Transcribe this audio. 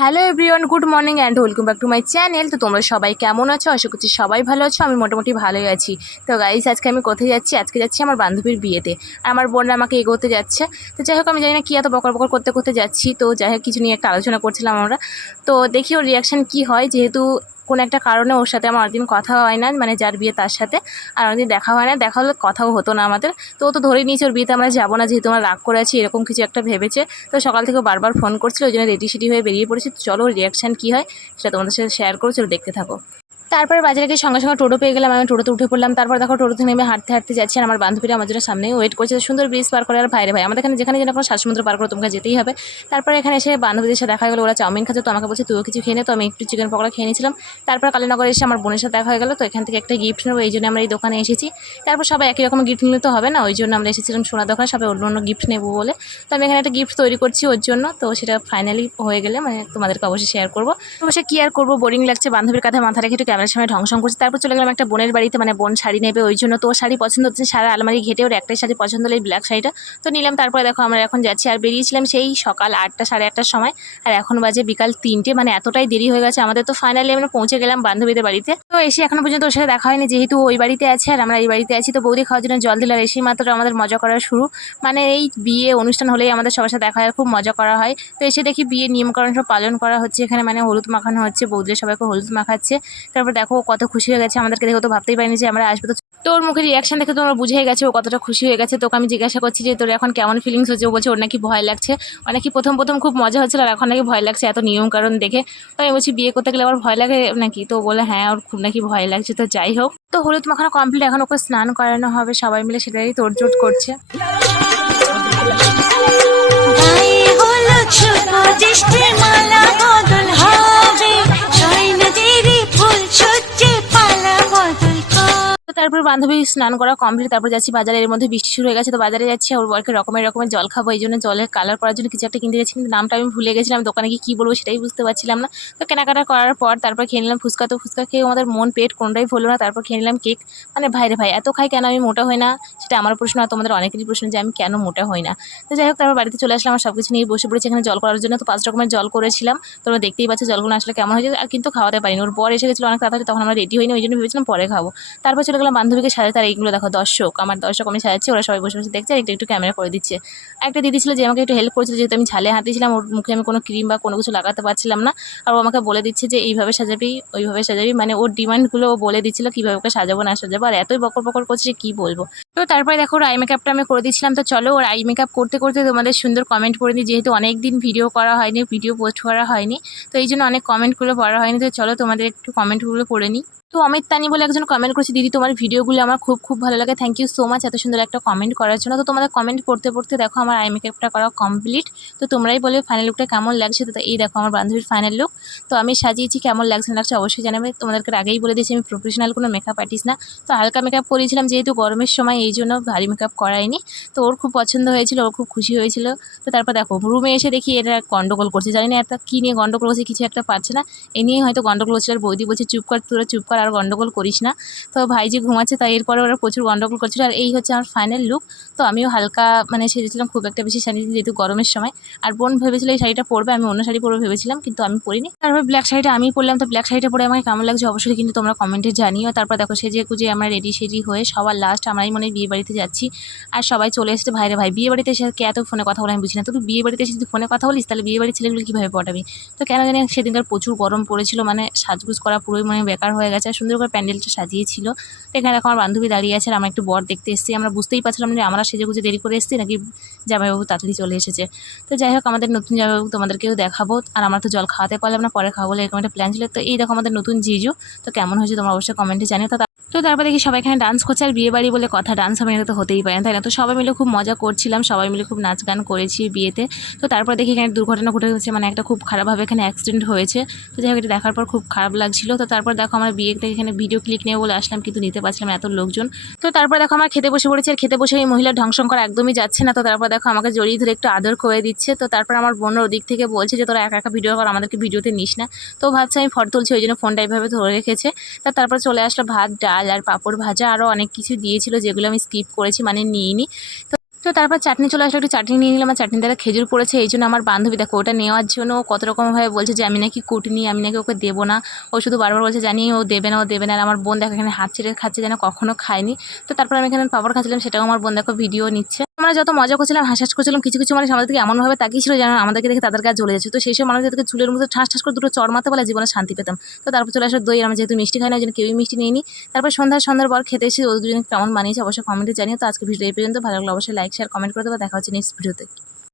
Hello everyone good morning and welcome back to my channel তো তোমরা সবাই কেমন আছো? আশা করছি সবাই ভালো আছো, আমি মোটামুটি ভালোই আছি। তো গাইস আজকে আমি কোথায় যাচ্ছি? আজকে যাচ্ছি আমার বান্ধবীর বিয়েতে। আর আমার বোনরা আমাকে এগোতে যাচ্ছে। তো যাই হোক, আমি জানি না কী এত বকর বকর করতে করতে যাচ্ছি। তো যাই হোক, কিছু নিয়ে একটা আলোচনা করছিলাম আমরা। তো দেখি ওর রিয়াকশান কী হয়। যেহেতু কোনো একটা কারণে ওর সাথে আমার অনেকদিন কথা হয় না মানে যার বিয়ে তার সাথে, আর অনেকদিন দেখা হয় না, দেখা হলে কথাও হতো না আমাদের। তো ও তো ধরে নিয়েছে, ওর বিয়েতে আমরা যাব না, যেহেতু আমরা রাগ করে আছি, এরকম কিছু একটা ভেবেছে। তো সকাল থেকে বারবার ফোন করছিল, ওই জন্য রেডি সেডি হয়ে বেরিয়ে পড়েছি। চলো রিয়াকশান কী হয়, সেটা তোমাদের সাথে শেয়ার করো চলো দেখতে থাকো। তারপরে বাজারে গিয়ে সঙ্গে সঙ্গে টোটো পেয়ে গেলাম, আমি টোটোতে উঠে পড়লাম। তারপর দেখো টোটোতে নেমে হাঁটতে হাঁটতে যাচ্ছি আর আমার বান্ধবীরা আমার জন্য সামনেই ওয়েট করছে। সুন্দর ব্রিজ পার করে আর ভাইরে ভাই, আমাদের এখানে যেখানে যেন কোনো সমুদ্র পার করে তোমাকে যেতেই হবে। তারপরে এখানে এসে বান্ধবীদের সাথে দেখা গেলো, ওরা চাউমিন খাচ্ছে। তো আমাকে বলছে, তুইও কিছু খেয়ে নে। তো আমি একটু চিকেন পকোড়া খেয়ে নিয়েছিলাম। তারপর কালীনগরে এসে আমার বোনের সাথে দেখা হয়ে গেলো। তো এখান থেকে একটা গিফট নেব, এই জন্য আমরা এই দোকানে এসেছি। তারপর সবাই একই রকম গিফট নিলে তো হবে না, ওই জন্য আমরা এসেছিলাম সোনা দোকানে। সবাই অন্য অন্য গিফট নেব বলে। তো আমি এখানে একটা গিফট তৈরি করছি ওর জন্য। তো সেটা ফাইনালি হয়ে গেলে মানে তোমাদেরকে অবশ্যই শেয়ার করব। অবশ্যই কি আর করব? বোরিং লাগছে, বান্ধবীর কাঁধে মাথা রেখে একটু ক্যামেরার সামনে ঢংসং করছে। তারপর চলে গেলাম একটা বোনের বাড়িতে মানে বোন শাড়ি নেবে, ওই জন্য তো শাড়ি পছন্দ হচ্ছে, সারা আলমারি ঘেটে ওর একটাই শাড়ি পছন্দ হলো এই ব্ল্যাক শাড়িটা। তো নিলাম, তারপরে দেখো আমরা এখন যাচ্ছি আর বেরিয়েছিলাম সেই সকাল আটটা, সাড়ে আটটার সময়। আর এখন বাজে বিকাল তিনটে মানে এতটাই দেরি হয়ে গেছে, আমাদের তো ফাইনালি আমরা পৌঁছে গেলাম বান্ধবীদের বাড়িতে। তো এসে এখনও পর্যন্ত ওর সাথে দেখা হয়নি, যেহেতু ওই বাড়িতে আছে আর আমরা এই বাড়িতে আছি, তো বৌদি খাওয়ার জন্য জল দিল আর এসেই মাত্র আমাদের মজা করা শুরু। মানে এই বিয়ে অনুষ্ঠান হলেই আমাদের সবার সাথে দেখা হয়, খুব মজা করা হয়। তো এসে দেখি বিয়ে নিয়মকানুন সব পালন করা হচ্ছে, এখানে মানে হলুদ মাখানো হচ্ছে, বৌদিরা সবাইকে হলুদ মাখাচ্ছে। তারপর দেখো ও কত খুশি হয়ে গেছে, আমাদেরকে দেখো তো ভাবতেই পারিনি যে আমরা আসব। তো তোর মুখের রিয়াকশন দেখে তোমরা বুঝেই গেছে ও কতটা খুশি হয়ে গেছে। তোকে আমি জিজ্ঞাসা করছি যে তোর এখন কেমন ফিলিংস হচ্ছে? ও বলছে ওর নাকি ভয় লাগছে। ও নাকি প্রথম প্রথম খুব মজা হচ্ছিল আর এখন নাকি ভয় লাগছে এত নিয়ম কারণ দেখে। তো আমি বলছি বিয়ে করতে গেলে আবার ভয় লাগে নাকি? তো বলে হ্যাঁ ওর খুব নাকি ভয় লাগছে। তো যাই হোক। তো হলুদ মাখানো কমপ্লিট এখন ওকে স্নান করানো হবে। সবাই মিলে সেটাই তোড়জোড় করছে। মালা বান্ধবী স্নান করা কমপ্লিট তারপর যাচ্ছি বাজারে। এর মধ্যে বৃষ্টি শুরু হয়ে গেছে, তো বাজারে যাচ্ছি ওর বরকে রকমের রকমের জল খাব, এই জন্য জলের কালার করার জন্য কিছু একটা কিনতে যাচ্ছি কিন্তু নামটা আমি ভুলে গেছিলাম, দোকানে গিয়ে কী বলব সেটাই বুঝতে পারছিলাম না। তো কেনাকাটা করার পর তারপর খেয়ে নিলাম ফুচকা, তো ফুচকা খেয়ে আমাদের মন পেট কোনটাই ভুলো না, তারপর খেয়ে নিলাম কেক মানে ভাইরে ভাই, এত খাই কেন? আমি মোটা হয় না সেটা আমার প্রশ্ন আর তোমাদের অনেকেরই প্রশ্ন যে আমি কেন মোটা হই না। তো যাই হোক, তারপর বাড়িতে চলে আসলাম আমার সব কিছু নিয়ে বসে পড়েছি এখানে জল করার জন্য। তো পাঁচ রকমের জল করেছিলাম। তোমরা দেখতেই পাচ্ছ জলগুলো আসলে কেমন হয়েছে, আর কিন্তু খাওয়াতে পারিনি। ওর বর এসে গেছিল অনেক তাড়াতাড়ি, তখন আমরা রেডি হইনি, ওই জন্য ভেবেছিলাম পরে খাব। তারপর চলে গেলাম বান্ধবীকে সাজাতে, আর এইগুলো দেখো, দর্শক। আমার দর্শক, আমি সাজাচ্ছি, ওরা সবাই বসে বসে দেখছে, আর একটু একটু ক্যামেরা করে দিচ্ছে। একটা দিদি ছিল যে আমাকে একটু হেল্প করেছিল, যেহেতু আমি ঝালে হাঁটিয়েছিলাম, ওর মুখে আমি কোনো ক্রিম বা কোনো কিছু লাগাতে পারছিলাম না। আর ও আমাকে বলে দিচ্ছে যে, এইভাবে সাজাবি, ওইভাবে সাজাবি। মানে ওর ডিমান্ডগুলো ও বলে দিচ্ছিল, কীভাবে ওকে সাজাবো, না সাজাবো? আর এতই বকর বকর করছে কী বলব? তো তারপরে দেখো আই মেকআপটা আমি করে দিচ্ছিলাম তো চলো, ওর আই মেকআপ করতে করতে তোমাদের সুন্দর কমেন্ট করে দিই যেহেতু অনেক দিন ভিডিও করা হয়নি ভিডিও পোস্ট করা হয়নি, তো এই জন্য অনেক কমেন্টগুলো পড়া হয়নি। তো চলো, তোমাদের একটু কমেন্টগুলো পড়ে নিই। তো অমিত তানি বলে একজন কমেন্ট করেছে, দিদি, তোমার ভিডিওগুলো আমার খুব খুব ভালো লাগে। থ্যাংক ইউ সো মাচ এত সুন্দর একটা কমেন্ট করার জন্য। তো তোমাদের কমেন্ট পড়তে পড়তে দেখো, আমার আই মেকআপটা করা কমপ্লিট তো তোমরাই বলে ফাইনাল লুকটা কেমন লাগছে? তো এই দেখো, আমার বান্ধবীর ফাইনাল লুক তো আমি সাজিয়েছি, কেমন লাগছে না লাগছে অবশ্যই জানাবে। তোমাদেরকে আগেই বলে দিয়েছি, আমি প্রফেশনাল কোনো মেকআপ আর্টিস্ট না। তো হালকা মেকআপ করেছিলাম যেহেতু গরমের সময়, এই জন্য ভারী মেকআপ করাইনি তো ওর খুব পছন্দ হয়েছিল, ওর খুব খুশি হয়েছিল। তো তারপর দেখো, রুমে এসে দেখি এটা গন্ডগোল করছে। জানি না একটা কী নিয়ে গন্ডগোল করছে, কিছু একটা পাচ্ছে না। এ নিয়ে হয়তো গন্ডগোল হচ্ছে আর বৌদি বলছে, চুপ কর, তোরা চুপ কর, আর গন্ডগোল করিস না। তো ভাইজি ঘুমাচ্ছে, তাই এরপরে ওরা প্রচুর গন্ডগোল করছিল। আর এই হচ্ছে আমার ফাইনাল লুক তো আমিও হালকা মানে সেজেছিলাম, খুব একটা বেশি শাড়ি যেহেতু গরমের সময়। আর বোন ভেবেছিল এই শাড়িটা পরবে, আমি অন্য শাড়ি পরবে ভেবেছিলাম, কিন্তু আমি পরিনি। তারপর ব্ল্যাক শাড়িটা আমি পরলাম। তো ব্ল্যাক শাড়িটা পরে আমাকে কেমন লাগছে অবশ্যই কিন্তু তোমরা কমেন্টে জানিও। তারপর দেখো সেজে কুজে আমরা রেডি সেডি হয়ে সবার লাস্ট আমরাই মনে বিয়ে বাড়িতে যাচ্ছি। আর সবাই চলে এসেছে ভাইরে ভাই। বিয়ে বাড়িতে এসে কে এত ফোনে কথা বলে আমি বুঝি না তুই বিয়ে বাড়িতে এসে যদি ফোনে কথা বলিস, তাহলে বিয়ে বাড়ির ছেলেগুলো কীভাবে পটাবি? তো কেন জানি সেদিনকার প্রচুর গরম পড়েছিল মানে সাজগুজ করা পুরোই মানে বেকার হয়ে গেছে। আর সুন্দর করে প্যান্ডেলটা সাজিয়েছিল। তো এখানে দেখো আমার বান্ধবী দাঁড়িয়ে আছে আমরা একটু বর দেখতে এসেছি। আমরা বুঝতেই পারছিলাম যে আমরা সেজে গুজে দেরি করে এসেছি নাকি জামাইবাবু তাড়াতাড়ি চলে এসেছে। তো যাই হোক, আমাদের নতুন জামাইবাবু তোমাদেরকেও দেখাবো। আর আমরা তো জল খাওয়াতে পারলাম না, পরে বলে এরকম একটা প্ল্যান ছিল। তো এই দেখো আমাদের নতুন জিজু। তো কেমন হয়েছে তোমরা অবশ্যই কমেন্টে জানিও। তো তা- তারপর দেখি সবাই এখানে ডান্স করছে আর বিয়ে বাড়ি বলে কথা ডান্স হবে না তো হতেই পারে না, তাই না? তো সবাই মিলে খুব মজা করছিলাম সবাই মিলে খুব নাচ গান করেছি বিয়েতে। তো তারপর দেখি এখানে দুর্ঘটনা ঘটে গেছে মানে একটা খুব খারাপভাবে এখানে অ্যাক্সিডেন্ট হয়েছে। তো যাই হোক এটা দেখার পর খুব খারাপ লাগছিল। তো তারপর দেখো আমার বিয়ে থেকে এখানে ভিডিও ক্লিক নেব বলে আসলাম কিন্তু নিতে পারছিলাম এত লোকজন। তো তারপর দেখো আমার খেতে বসে পড়েছে আর খেতে বসে এই মহিলা ঢংসং করা একদমই যাচ্ছে না। তো তারপর দেখো আমাকে জড়িয়ে ধরে একটু আদর করে দিচ্ছে। তো তারপর আমার বোনের ওদিক থেকে বলছে যে তোরা একা একা ভিডিও কর আমাদেরকে ভিডিওতে নিস না। তো ভাবছে আমি ফটো তুলছি ওই জন্য ফোনটা এইভাবে ধরে রেখেছে। তা তারপর চলে আসলো ভাত ডাল আর পাঁপড় ভাজা আরও অনেক কিছু দিয়েছিল যেগুলো আমি স্কিপ করেছি মানে নিইনি। তো তো তারপর চাটনি চলে আসলো, একটু চাটনি নিয়ে নিলাম, আর চাটনি দ্বারা খেজুর পড়েছে, এই জন্য আমার বান্ধবী, দেখো, ওটা নেওয়ার জন্য কত রকমভাবে বলছে যে, আমি নাকি কুটনি, আমি নাকি ওকে দেবো না। ও শুধু বারবার বলছে জানি ও দেবে না, ও দেবে না। আর আমার বোন দেখো, এখানে হাত ছেড়ে, খাচ্ছে যেন, কখনো খায়নি। তো তারপর আমি এখানে পাপড় খাচ্ছিলাম, সেটাও আমার বোন দেখো ভিডিও নিচ্ছে। আমরা যত মজা করছিলাম হাসাস করছিলাম, কিছু কিছু মানুষ আমাদেরকে এমনভাবে তাকিয়েছিল যেন আমাদেরকে দেখে তাদের কাজ চলে যাচ্ছে। তো সেই সব মানুষদেরকে চুলের মধ্যে ঠাস ঠাস করে দুটো চড় বলে জীবনে শান্তি পেতাম। তো তারপর চলে আসার দই, আমরা যেহেতু মিষ্টি খাই না যেন কেউই মিষ্টি নিইনি। তারপর সন্ধ্যা সন্ধ্যার পর খেতে এসে ওদের দুজন কেমন মানিয়েছে অবশ্যই কমেন্টে জানিয়ে তো আজকে ভিডিও এই পর্যন্ত। ভালো লাগল অবশ্যই লাইক শেয়ার কমেন্ট করে দেবো। দেখা হচ্ছে নেক্সট ভিডিওতে